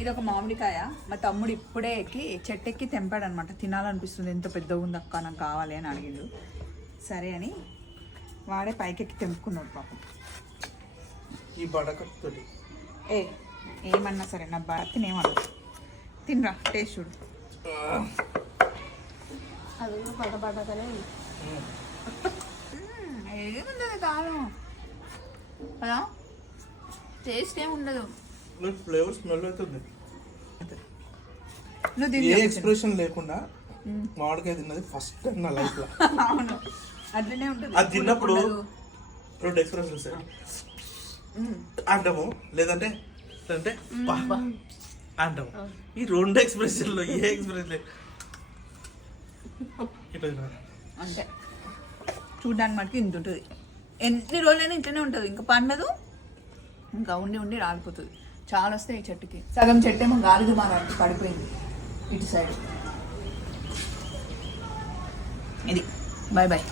ఇది ఒక మామిడికాయ. మా తమ్ముడు ఇప్పుడే చెట్టు ఎక్కి తెంపాడు అనమాట. తినాలనిపిస్తుంది, ఎంత పెద్దగా ఉంది అక్క, నాకు కావాలి అని అడిగిండు. సరే అని వాడే పైకెక్కి తెంపుకున్నాడు పాపం. ఈ బడకతోటి ఏమన్నా సరే నా బాగా తినేమన్నా తినరా, టేస్ట్ చూడు. అది కూడా పడకనే ఏముండదు కారం కదా, టేస్ట్ ఏమి ఉండదు. ఫ్లేవర్ స్మెల్ అవుతుంది. నువ్వు ఏ ఎక్స్ప్రెషన్ లేకుండా మామిడికాయ తిన్నది ఫస్ట్ టైం నా లైఫ్ లో. అవును అట్లనే ఉంటుంది. అది తిన్నప్పుడు 2 ఎక్స్ప్రెషన్స్ అంటాము, లేదంటే అంటే అంటాము. ఈ 2 ఎక్స్ప్రెషన్ లో ఏ ఎక్స్ప్రెషన్ అంటే చూడడానికి మటుకు ఇంత ఉంటుంది. ఎన్ని రోజులైనా ఇంట్లోనే ఉంటుంది, ఇంకా పండదు, ఇంకా ఉండి ఉండి రాలిపోతుంది. చాలా వస్తాయి ఈ చెట్టుకి. సగం చెట్టు ఏమో గాలి దుమారానికి పడిపోయింది ఇటు సైడ్. ఇది బాయ్ బాయ్.